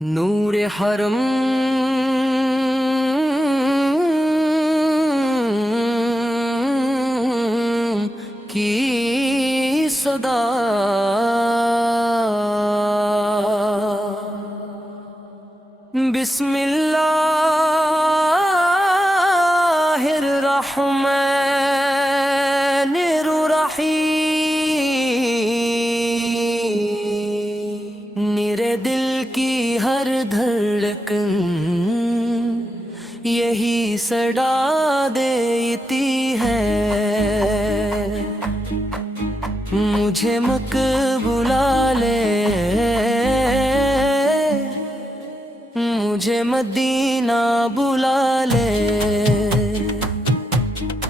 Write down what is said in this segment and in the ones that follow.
نور حرم کی صدا، بسم اللہ الرحمن الرحیم، میرے دل کی ہر دھڑکن یہی صدا دیتی ہے، مجھے مکہ بلا لے، مجھے مدینہ بلا لے،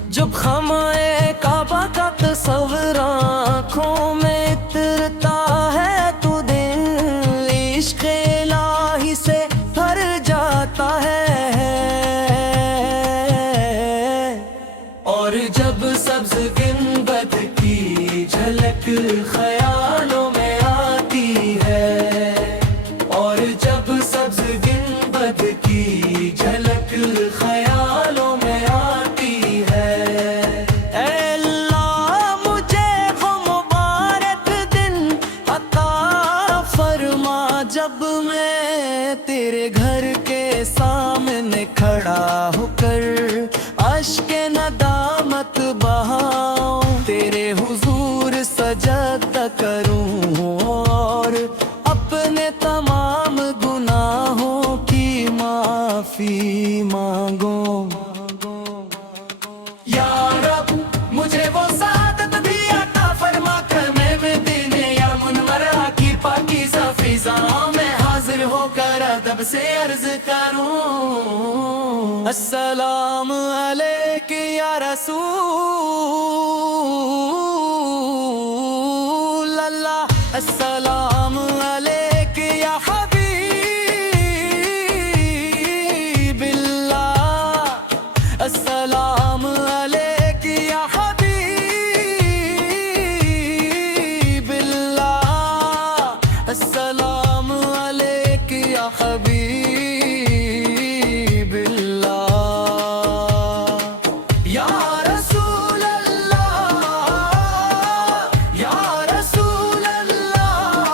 جب خمائے کعبہ کا تصور آنکھوں میں اترتا ہے تو دل عشق الہی سے بھر جاتا ہے، اور جب سبز گنبد کی جھلک خیالوں میں آتی ہے، اور جب سبز گنبد کی جھلک خیالوں میں آتی ہے، اے اللہ مجھے وہ مبارک دن عطا فرما جب میں تیرے گھر کے سامنے کھڑا ہو کر اشک ندامت بہاؤں، تیرے حضور سجدہ کروں اور اپنے تمام گناہوں کی معافی مانگوں۔ یا رب مجھے وہ سعادت بھی عطا فرما کر میں مدینے یا منورہ کی پاکیزہ فضاؤں میں حاضر ہو کر ادب سے عرض کروں، السلام علیک یا رسول اللہ، السلام علیک یا حبیب اللہ، السلام علیک یا حبیب اللہ، السلام علیک یا حبیب اللہ، یا رسول اللہ، یا رسول اللہ،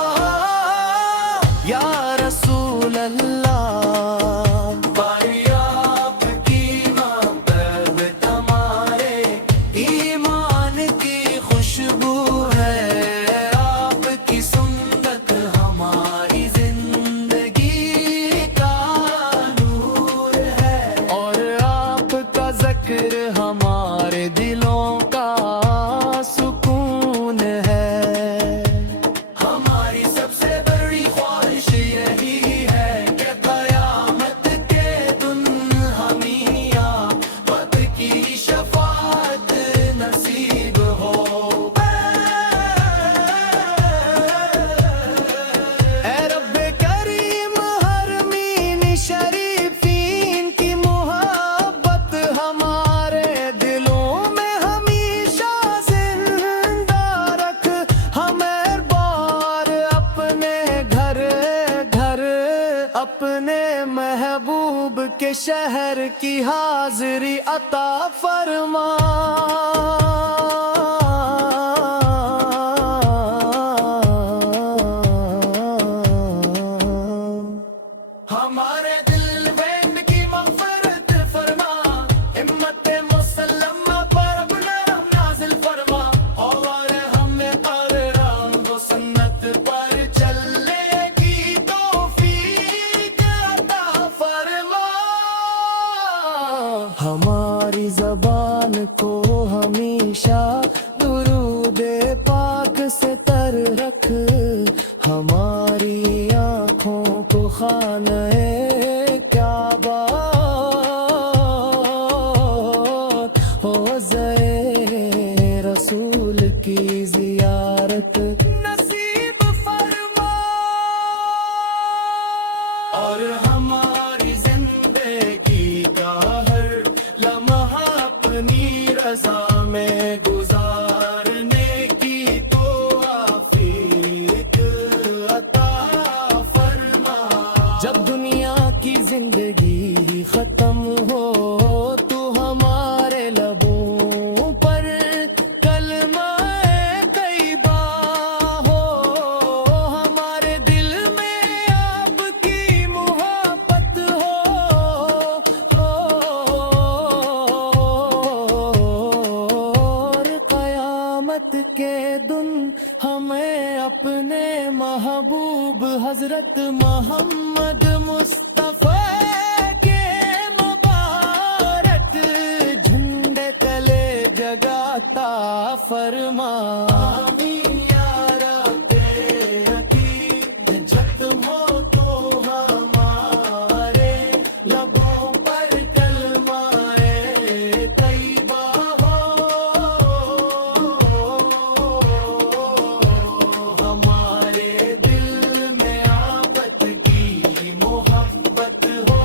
یا رسول اللہ، پائی آپ کی محبت ہمارے ایمان کی خوشبو ہے، آپ کی سنت ہماری زندگی کا نور ہے، اور آپ کا ذکر ہمارے دلوں کا سکون ہے، ہماری سب سے بڑی خواہش یہی ہے کہ قیامت کے دن ہمیں آمد کی شفاعت نصیب ہو، اے رب کریم حرمین شریفین کی محبت ہمارے دلوں میں ہمیشہ زندہ رکھ، ہمیں بار اپنے گھر گھر اپنے محبوب کے شہر کی حاضری عطا فرما، ہمارے دل بین کی مغفرت فرما، امت مسلمہ پر اپنا رحم نازل فرما، اور ہمیں قرآن و سنت پر چلنے کی توفیق عطا فرما، ہماری زبان کو ہمیشہ درود پاک سے تر رکھ، ہماری آنکھوں کو خانہ کعبہ حوضے رسول کی زیارت نصیب فرما، اور ہماری زندگی کا ہر لمحہ اپنی رضا میں گزارنے کی توفیق عطا فرما، جب دنیا کی زندگی ختم ہو تو ہمارے لبوں پر کلمہ طیبہ ہو، ہمارے دل میں آپ کی محبت ہو، اور قیامت کے دن ہمیں اپنے محبوب حضرت محمد مصطفیٰ کے مبارک جھنڈے تلے جگاتا فرما۔ آمین یا رب عقید، جب ہو تو ہمارے لبوں پر کلمہ طیبہ ہو، ہمارے دل میں آپت کی محبت ہو،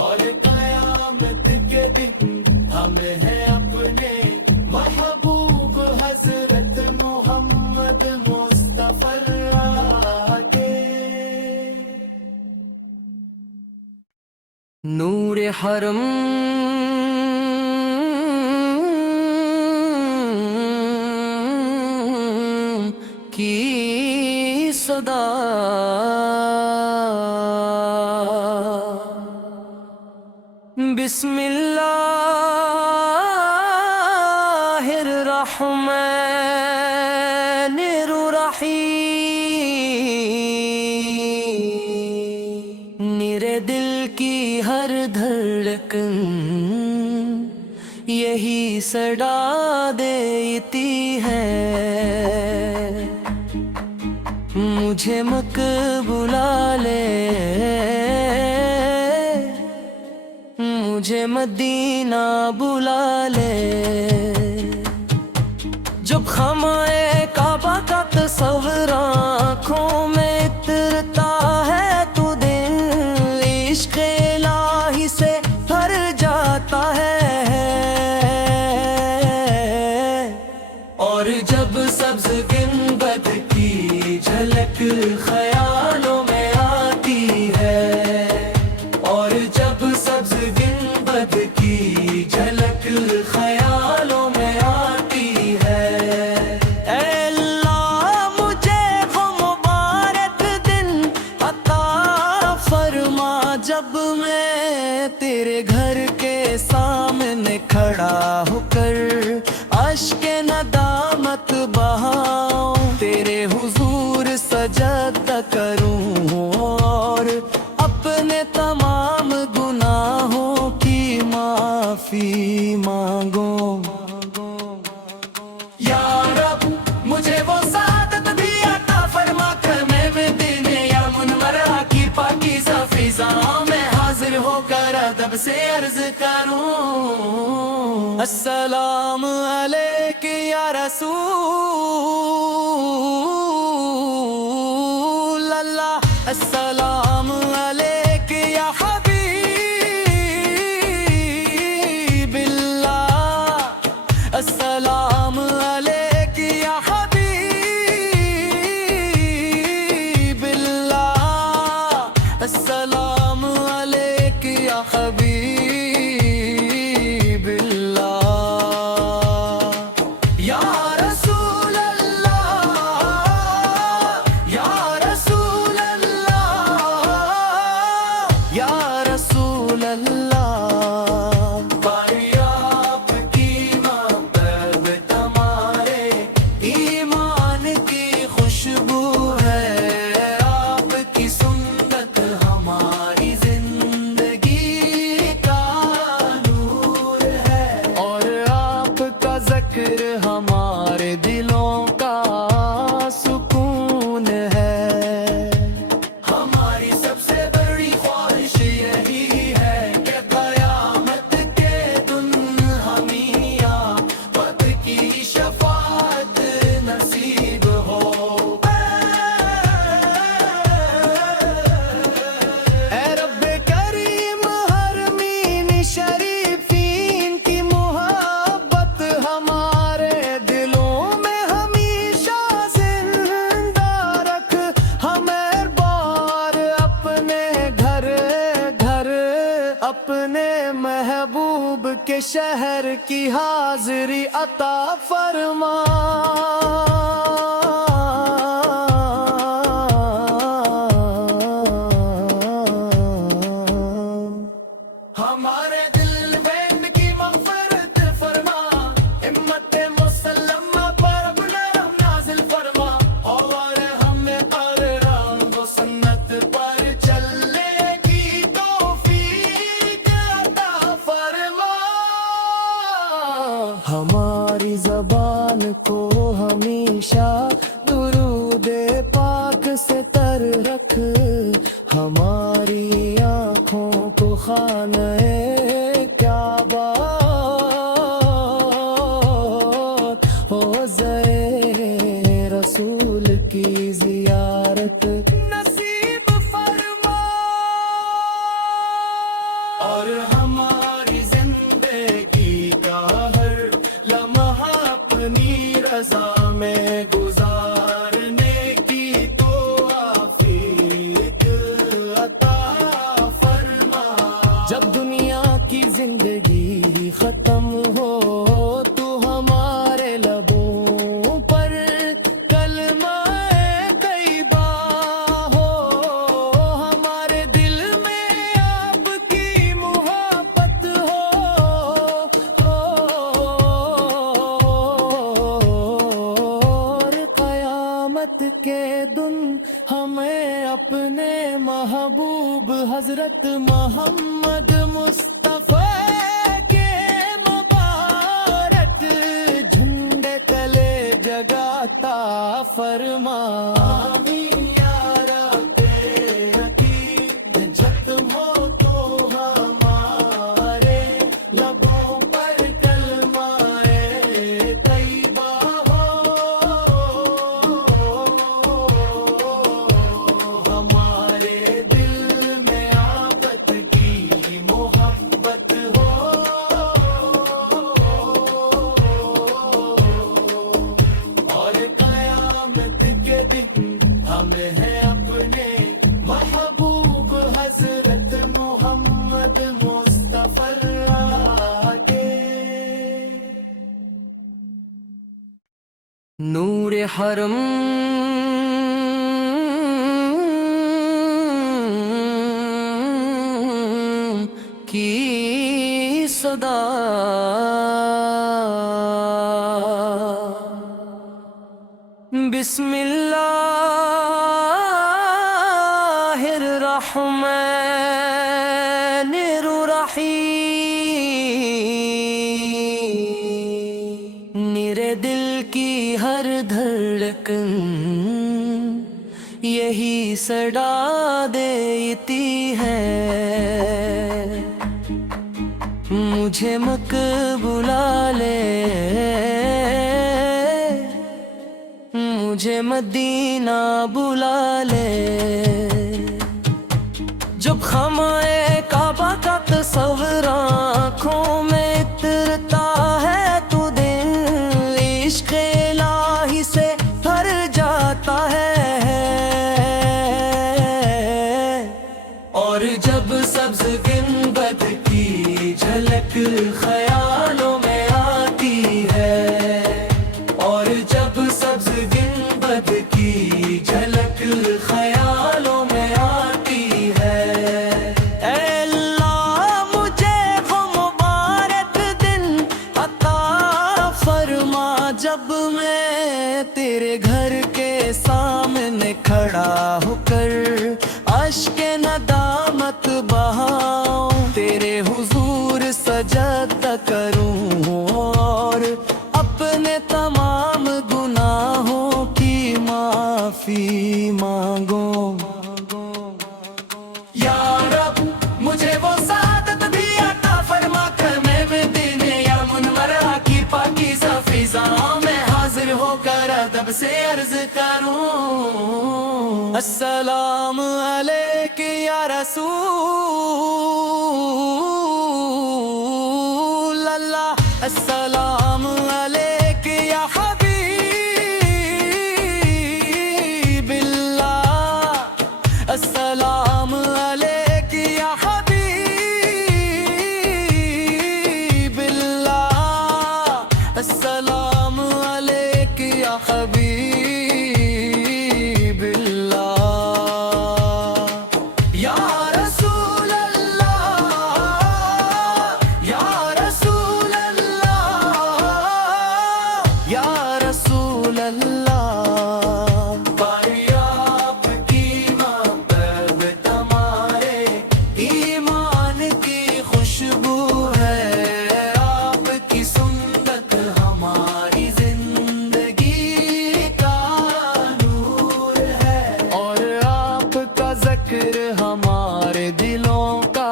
اور قیامت کے دن ہمیں ہے اپنے محبوب حضرت محمد مصطفیٰ کے۔ نور حرم کی صدا، بسم اللہ الرحمن الرحیم، میرے دل کی ہر دھڑکن یہی صدا دیتی ہے، مجھے مکہ بلا لے، مجھے مدینہ بلا لے، جب خمائے کعبہ کا تصور آنکھوں میں اترتا ہے تو دل عشق الہی سے بھر جاتا ہے، اور جب سبز گنبد کی جھلک خیالوں میں آتی ہے، اور جب سبز گنبد کی جھلک خیالوں میں آتی ہے، اے اللہ مجھے وہ مبارک دن عطا فرما جب میں تیرے گھر کے سامنے کھڑا ہو کر اشک ندامت بہاؤں، تیرے حضور سجدہ کروں اور اپنے تمام گناہوں کی معافی مانگوں۔ یا رب مجھے وہ سعادت بھی عطا فرما کر میں دن یا منورہ کی پاکیزہ فضاؤں میں حاضر ہو کر ادب سے عرض کروں، السلام علیک یا رسول اللہ، السلام علیک یا حبیب اللہ، السلام علیک یا حبیب اللہ، السلام علیک یا حبیب اللہ، یا رسول اللہ۔ کے شہر کی حاضری عطا فرما ہمارے دل میں ان کی مغفرت فرما امت مسلمہ پر اپنا رحم نازل فرما اور ہمیں قرآن و سنت پر چلنے کی توفیق عطا فرما ہماری زبان کو ہمیشہ درود پاک سے تر رکھ ہماری آنکھوں کو خانہ کعبہ حوضے رسول کی زیارت نصیب فرما اور ہماری زندگی کا ہر لمحہ اپنی رضا میں گزارنے کی توفیق عطا فرما جب دنیا کی زندگی ختم ہو تو ہمارے لبوں پر کلمہ طیبہ ہو ہمارے دل میں آپ کی محبت ہو اور قیامت کے دن ہمیں اپنے محبوب حضرت محمد مصطفیٰ کے مبارک جھنڈے تلے جگہ عطا فرما آمین یا رب حکیم ختم ہو تو ہمارے لبوں پر کلمہ طیبہ ہو ہمارے دل میں آفت کی محبت ہو اور قیامت کے دن ہمیں ہے اپنے محبوب حضرت محمد مصطفیٰ کے نور حرم کی صدا بسم اللہ الرحمن الرحیم میرے دل کی ہر دھڑکن یہی صدا دیتی ہے مجھے مکہ بلا لے مجھے مدینہ بلا لے جب خمائے کعبہ کا تصور آنکھوں میں اترتا ہے تو دل عشق الہی سے بھر جاتا ہے اور جب سبز گنبد کی جھلک خیالوں میں آتی ہے اور جب سبز گنبد کی جھلک خیالوں میں آتی ہے اے اللہ مجھے وہ مبارک دن عطا فرما جب میں تیرے گھر کے سامنے کھڑا ہو کر اشک ندامت بہاؤں تیرے حضور سجدہ کروں اور اپنے تمام گناہوں کی معافی مانگو یا رب مجھے وہ سعادت بھی عطا فرما خیمے میں دینے یا منورہ کی پاکیزہ فضاؤں میں حاضر ہو کر ادب سے عرض کروں السلام علیک یا رسول اللہ السلام علیک یا حبیب اللہ السلام علیک یا حبیب حبیب اللہ یا رسول اللہ یا رسول اللہ یا رسول اللہ پائی آپ کی محبت ہمارے ایمان کی خوشبو ہے آپ کی سنت ہماری زندگی کا نور ہے اور آپ کا ذکر ہمارے دلوں کا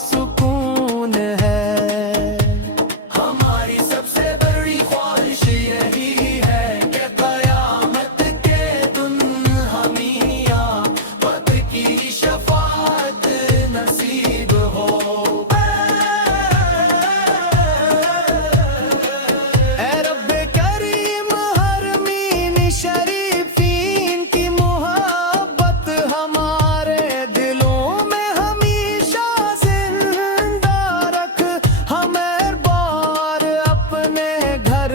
سکون ہے ہماری سب سے بڑی خواہش یہی ہے کہ قیامت کے دن ہمیں آمد کی شفاعت نصیب ہو اے رب کریم حرمین شریفین کی محبت ہمارے دلوں میں ہمیشہ زندہ رکھ ہمیں بار اپنے گھر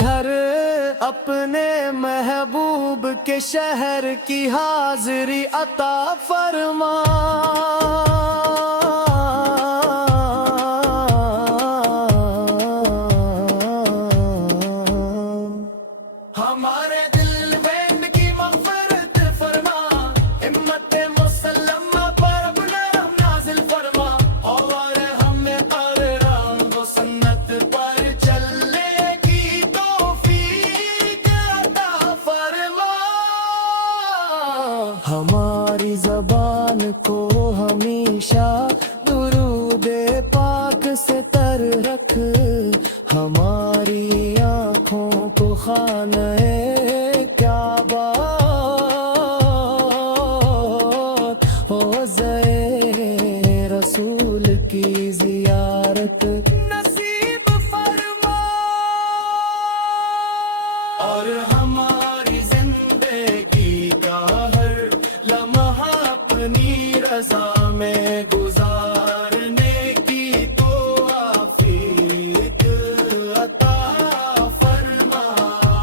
گھر اپنے محبوب کے شہر کی حاضری عطا فرما ہمارے دل میں ان کی مغفرت فرما امت مسلمہ پر اپنا رحم نازل فرما اور ہمیں قرآن و سنت پر چلنے کی توفیق عطا فرما ہماری زبان کو ہمیشہ درود پاک سے تر رکھ ہماری آنکھوں کو خانہ کعبہ ہو زائے رسول کی زیارت نصیب فرما اور ہماری زندگی کا ہر لمحہ اپنی رضا میں گزارنے کی توفیق عطا فرما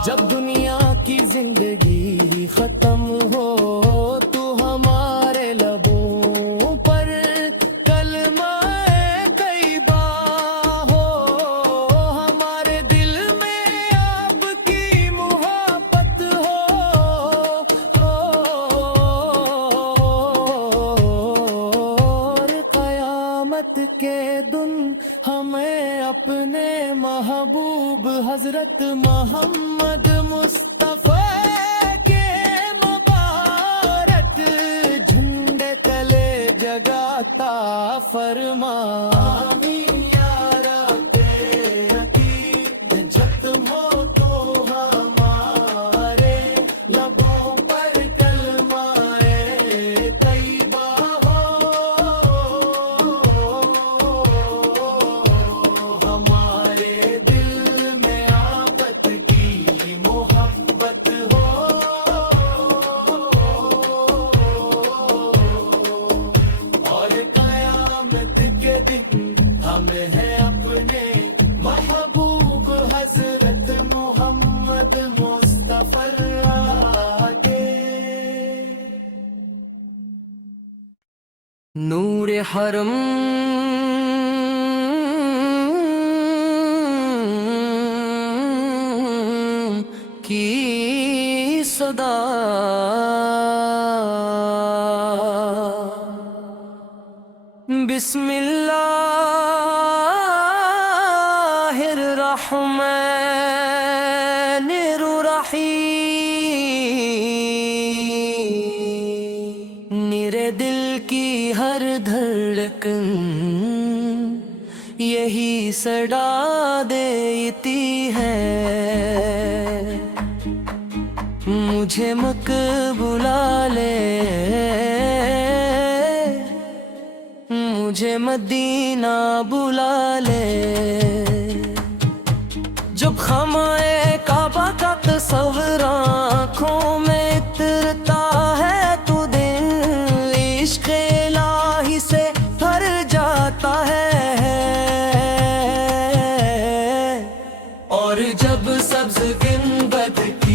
جب دنیا کی زندگی ختم ہو تو ہمارے لبوں پر کلمہ طیبہ ہو ہمارے دل میں آپ کی محبت ہو اور قیامت کے دن ہمیں اپنے محبوب حضرت محمد مصطفیٰ کے مبارک جھنڈے تلے جگہ عطا فرما آمین یا رب عقید جت ہو تو ہمارے لبوں پر کلمہ طیبہ ہو ہمارے دل میں آقت کی محبت ہو اور قیامت کے دن ہمیں ہے اپنے محبوب حضرت محمد مصطفیٰ آگے نور حرم کی صدا بسم اللہ الرحمن الرحیم میرے دل کی ہر دھڑکن یہی صدا دیتی ہے مجھے مکہ بلا لے مجھے مدینہ بلا لے جب خمائے کعبہ کا تصور آنکھوں میں اترتا ہے تو دل عشق الہی سے بھر جاتا ہے اور جب سبز گنبد کی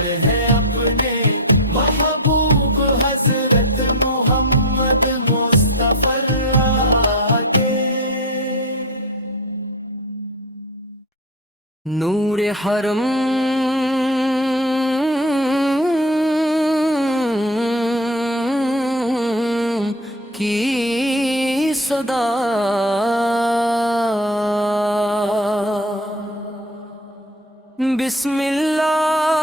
میں ہیں اپنے محبوب حضرت محمد مصطفی کے نور حرم کی صدا بسم اللہ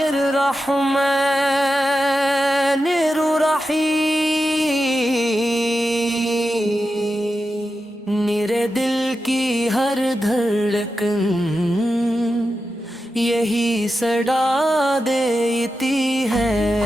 الرحمن الرحیم میرے دل کی ہر دھڑکن یہی صدا دیتی ہے